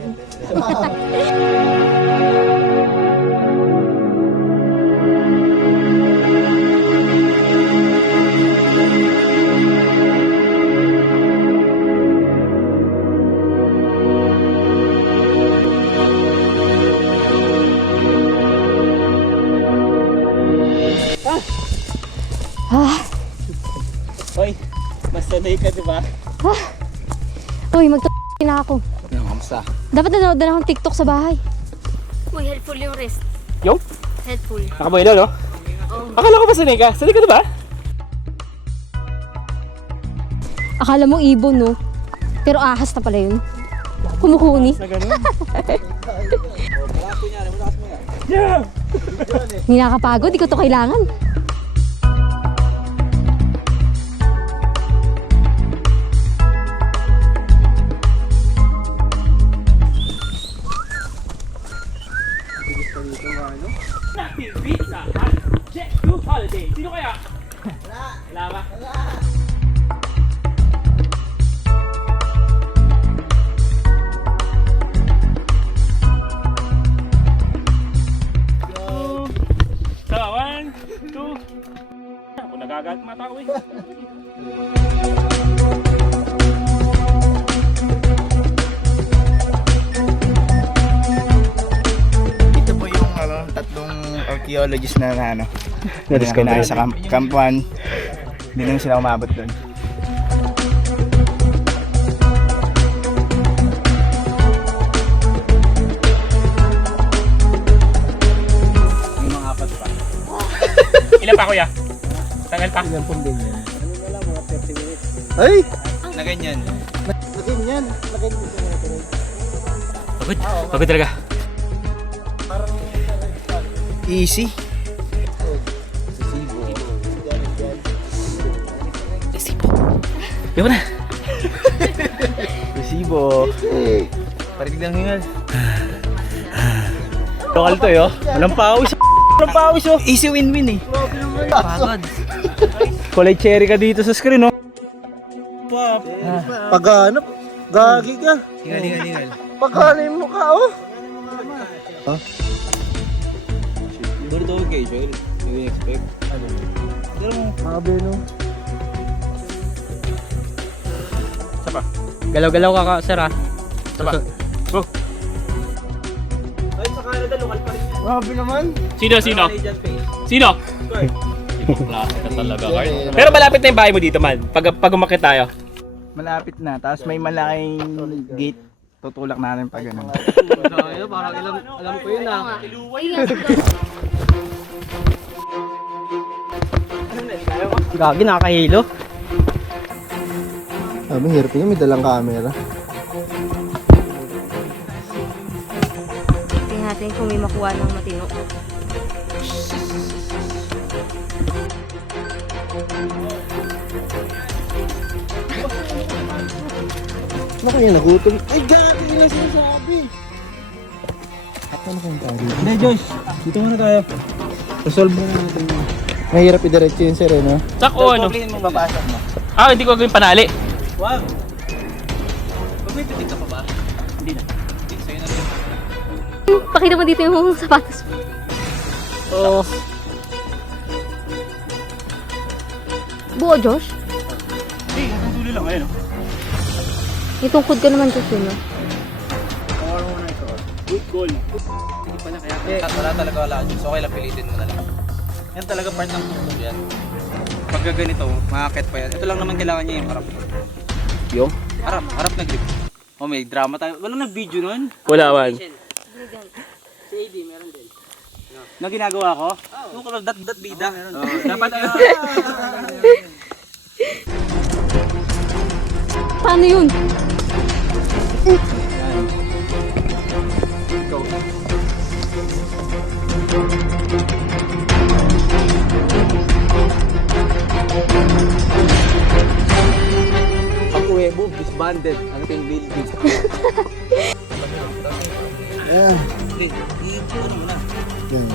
tubig. Ah, Hoy, mas sanay ka, di ba? uy, mag na ako. Kamusta? Dapat nanood na akong TikTok sa bahay. Uy, helpful yung rest. Yung? Helpful. Nakabuelo, no? Akala ko ba sanay ka? Sanay ka na ba? Akala mo ibon, no? Pero ahas na pala yun. Kumukuni. Na ganun? yeah! Hindi nakakapagod, di ko to kailangan. Pizza at Jet Group Holiday. Sino kaya? Wala. Wala ba? Go! So, one, two. Ako nagagalit mga tao eh. Archaeologists na, na ano. Na, natin. sa camp, camp 1. Hindi naman sila umabot doon. Yung mga apat pa. Ilan pa kuya? Tagal pa? Ilan pong din yan? Ano na lang, mga 30 minutes. Ay! Na ganyan. Pagod. Pagod talaga. Easy. Yung na. Resibo. Paritig ng hingal. Lokal to yo. Walang pawis. Walang pawis oh. Easy win-win eh. Kulay cherry ka dito sa screen oh. Paghanap, gagi ka. Hingal, hingal, hingal. Paghanap yung mukha, oh. Siguro daw kay Joel. Hindi expect. Sabi, no. Galaw-galaw ka ka, sir ah. Saba. Go. Grabe naman. Sino, sino? Sino? Ibang klase ka talaga, Carl. Pero malapit na yung bahay mo dito, man. Pag, pag umakit tayo. Malapit na. Tapos may malaking gate. Tutulak natin pag ano. Gagi, nakakahilo. Ah, mahirap yun. May dalang camera. Tingnan natin kung may makuha ng matino. Baka yun, nagutom. Ay, gagi ang sinasabi. Ano kayong tari? Hindi, Josh. Dito muna tayo. Resolve na natin. Mahirap i-diretso yun, sir, eh, no? Sako, ano? Kumplehin mo babasok mo. Ah, hindi ko gawin panali. Wag. Pag may titig ka pa ba? Hindi na. Hindi, sa'yo na rin. Pakita mo dito yung sapatos mo. Oo. Buo, Josh. Hindi, hanggang dulo lang ngayon. Itungkod ka naman, Josh, yun, no? Good call. Eh, wala talaga wala dyan. So, okay lang pilitin mo na lang. Yan talaga part ng tugtog yan. Pag ganito, makakit pa yan. Ito lang naman kailangan niya yung harap. Yung? Harap, harap na grip. Oh, may drama tayo. Walang nag-video nun. Wala man. Na ginagawa ko? Oo. Oh, dat, dat bida. Oh, dapat ano. Paano yun? Ang kuwebo, disbanded. Ang team building. Ayan. Mo na. Yan.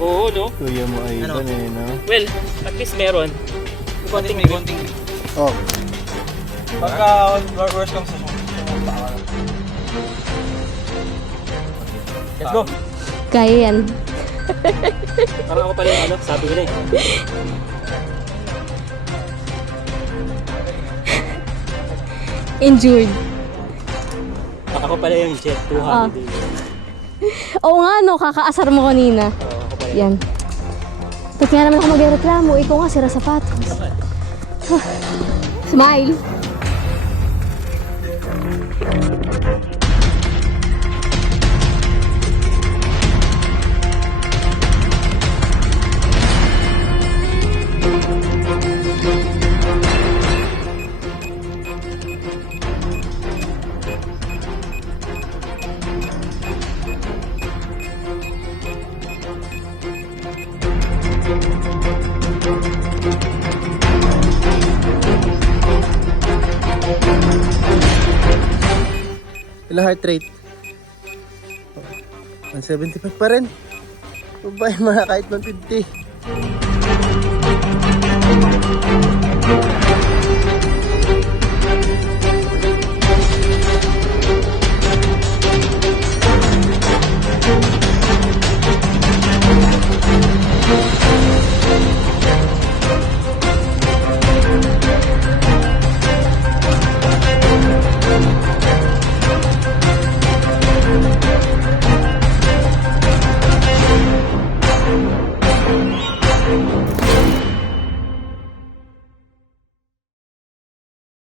Oo, no? Kuya mo ay Ano? eh, no? Well, at least meron. Konting, may konting. Oh. Pagka worst comes to. Let's go. Kaya yan. Parang ako pala yung ano, sabi ko na eh. Injured. Ako pala yung jet, 200. Ah. Oo nga no, kakaasar mo kanina. Oo, ako pala Yan. Ba't nga naman ako magreklamo? Ikaw nga, sira sapatos. Smile. Thank you. Ilang heart rate? 175 pa rin. Babae mga kahit 150.